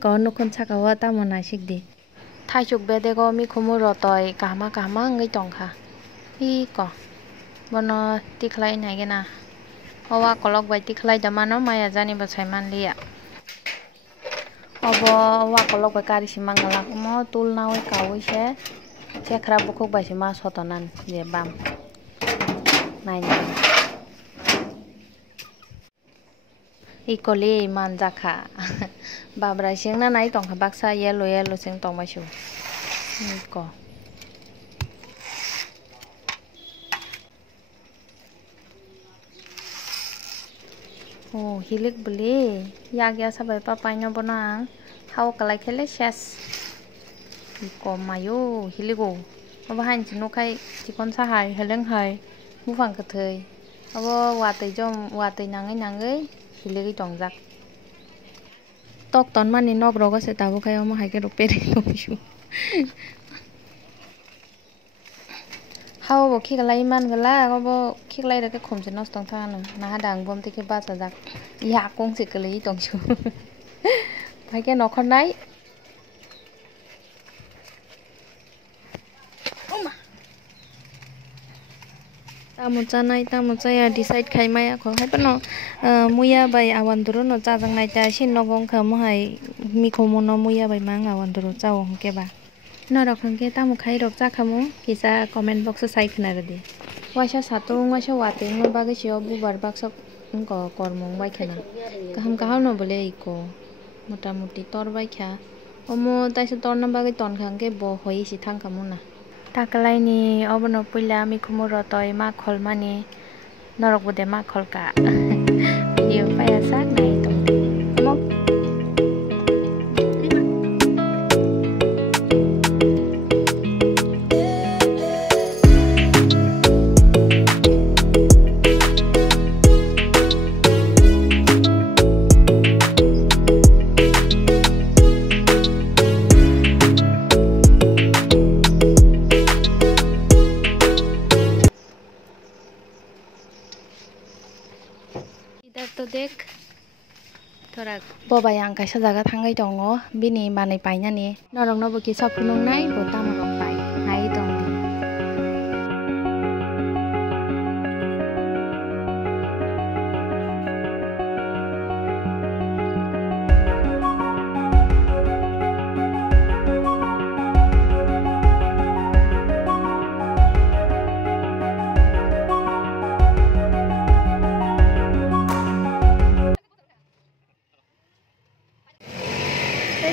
ko nukun sakawa tamo naisik di thaisuk bedego mikhumu rotoi kahma kahma ngai tongkha hi ko bono tikhlai naigena owa kolok bai tikhlai damano maya jani bo saimanliya obo owa kolok bai kari si mangala mo tul nawi kawi se chekra bukhuk bai si ma sotonan je bam naina ikoli manjaka babra singna nai tongkha baksa yellow yellow sing tongmaisu ko oh hilik beli yagya sabai papai no bona hau kalai khele ses ko mayo hiligo abo han chinukai chikon sahai heleng hai mufang kathai abo watei jom watei nangai hiligi tongjak tok ton mani nok rogo se tabu khai omo haike ro peri tomisu hau bo khiklai man gala obo khiklai rake khomse nos tong thangano na dang bom teke basa jak ya kong se kali tongsu haike nokhor nai tamu chaya decide khai maya ko hai pano muya bai awanduru no chajang nai ta sin nogong kha mo hai mikhomo no muya bai mang awanduru chawo hongke ba norok hongke tamu khai rok chakhamu kisa comment box sai khna radi waisa satung waisa wate no bagi sio bubar baksa ko kormong bai khana kaham kaham no bole iko motamuti tor bai kha omo taisa tor na bagi ton khangke bo hoi si thangkamuna takalai ni obono puila mikhumu rotoi ma kholmani norok bude ma kholka video paya sak nai tongte mo to dek thorak boba yang kaisa jaga thangai tongo bini manai painani norok no bo kisa phunung nai bo tamorok pai nai tong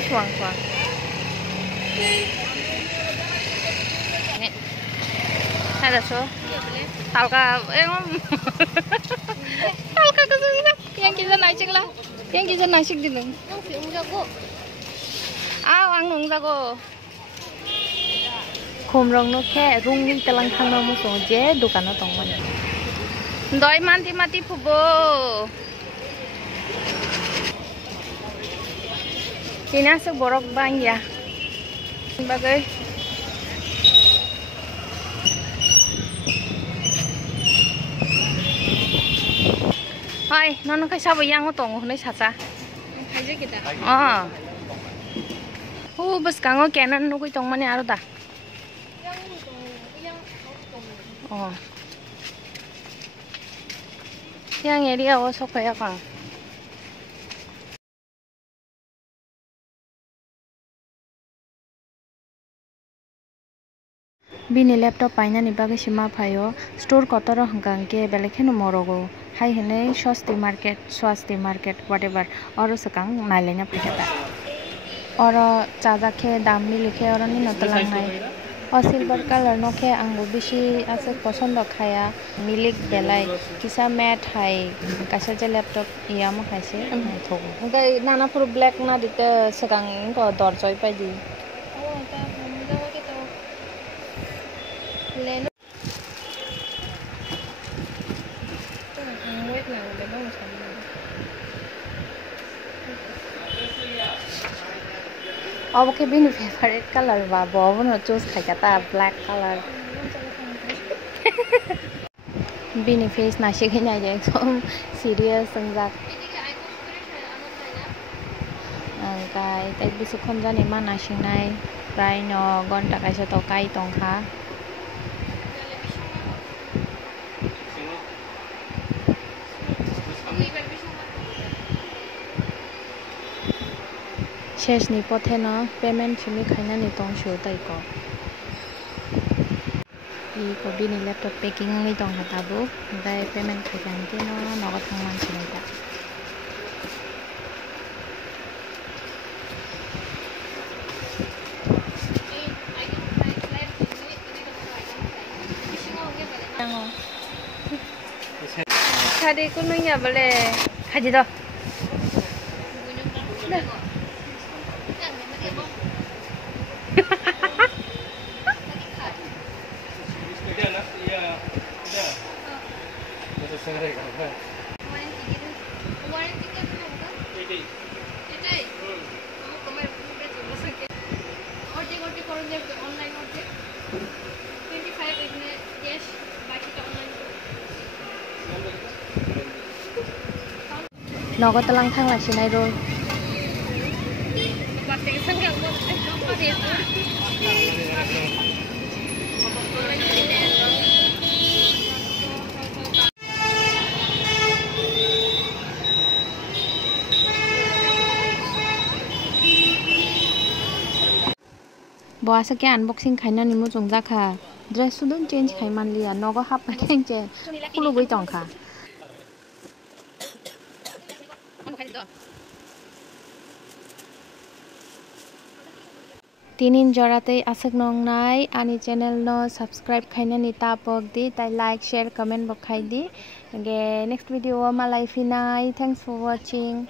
Suang-suang. Nih, ada so. Talka, talka kesulitan. Yang kita naik lah, yang kita naik di dalam. Ang nung jago. Khomrong no ke rungi telang thang no muso je dukan no tongman. Doi mati phubo. Kina se borok bang ya bagai hai nono kai sabo yang tong honai sacha haije kita bus kango kenan no koi tong mane aro da yang area o sokaya kang bini laptop paina ni bagi sima phayo store kotoro hangkang ke belekhen morogo hai hene swasti market whatever oro sakang nailena phiketa oro chaja khe dam ni likhe oro ni notalang nai o silver color no khe angbo bishi ase posondo khaya milik belai kisa mat hai kasa je laptop iyamo khaise thogo ngai nana pur black na dite sakang ko dorjoi pai di lên okay bini favorite color ba bo no choose khai kata black color bini face na shikhi na je som serious sangjak Kai tai bisu khonjani mana singnai prai no gonta kaisa to kai tongkha sheshni pothe no payment chimi khainani tongshu tai ko ko bini laptop packing ni tongkha tabu dai payment khaikan te no nogo thangman sinai ta Khadi kununya boleh kaji dah. Nogo telang thang lah sinai roll. Bawa sakit unboxing kainan ni mu jong jaka. Dress sudun change kaiman liya. Nogo hap kainan je. Pulu bui tongkha. Tinin joratei asek nongnai ani channel no subscribe khainani tapok di tai like share comment bok khai di. Next video malai finai. Thanks for watching.